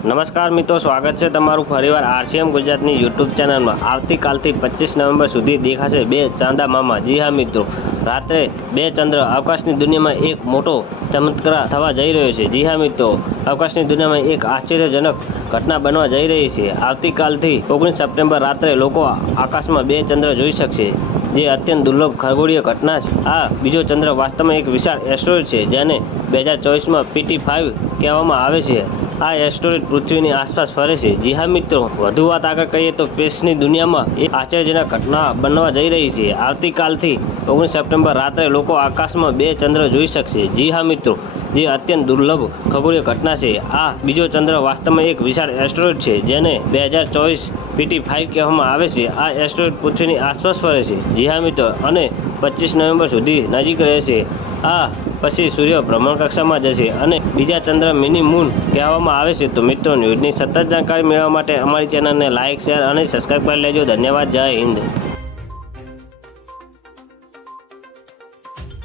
નમસ્કાર મિત્રો, સ્વાગત છે તમારું ફરીવાર આરસીએમ ગુજરાતની યુટ્યુબ ચેનલમાં. આવતીકાલથી પચીસ નવેમ્બર સુધી દેખાશે બે ચાંદા મામા. જી હા મિત્રો, રાત્રે બે ચંદ્ર અવકાશની દુનિયામાં એક મોટો ચમત્કાર થવા જઈ રહ્યો છે. જી હા મિત્રો અવકાશની દુનિયામાં એક આશ્ચર્યજનક ઘટના બનવા જઈ રહી છે. આવતીકાલથી ઓગણીસ સપ્ટેમ્બર રાત્રે લોકો આકાશમાં બે ચંદ્ર જોઈ શકશે, જે અત્યંત દુર્લભ ખગોળીય ઘટના છે. આ બીજો ચંદ્ર વાસ્તવમાં એક વિશાળ એસ્ટ્રોઇડ છે, જેને બે હજાર ચોવીસમાં પીટી ફાઇવ કહેવામાં આવે છે. આ એસ્ટ્રોઇડ પૃથ્વીની આસપાસ ફરે છે. જી હા મિત્રો, વધુ વાત આગળ કહીએ તો સ્પેસની દુનિયામાં એક આશ્ચર્યજનક ઘટના બનવા જઈ રહી છે. આવતીકાલથી ઓગણીસ સપ્ટેમ્બર રાત્રે લોકો આકાશમાં બે ચંદ્ર જોઈ શકશે. જી હા મિત્રો, જે અત્યંત દુર્લભ ખગોળીય ઘટના છે. આ બીજો ચંદ્ર વાસ્તવમાં એક વિશાળ એસ્ટ્રોઇડ છે, જેને બે હજાર ચોવીસ પીટી ફાઇવ કહેવામાં આવે છે. આ એસ્ટ્રોઇડ પૃથ્વીની આસપાસ ફરે છે. જી હા મિત્રો, અને પચીસ નવેમ્બર સુધી નજીક રહેશે. આ પછી સૂર્ય ભ્રમણ કક્ષામાં જશે અને બીજા ચંદ્ર મિની મૂન કહેવામાં આવે છે. તો મિત્રો, ન્યૂઝની સતત જાણકારી મેળવવા માટે અમારી ચેનલને લાઇક શેર અને સબસ્ક્રાઈબ કરી લેજો. ધન્યવાદ. જય હિન્દ.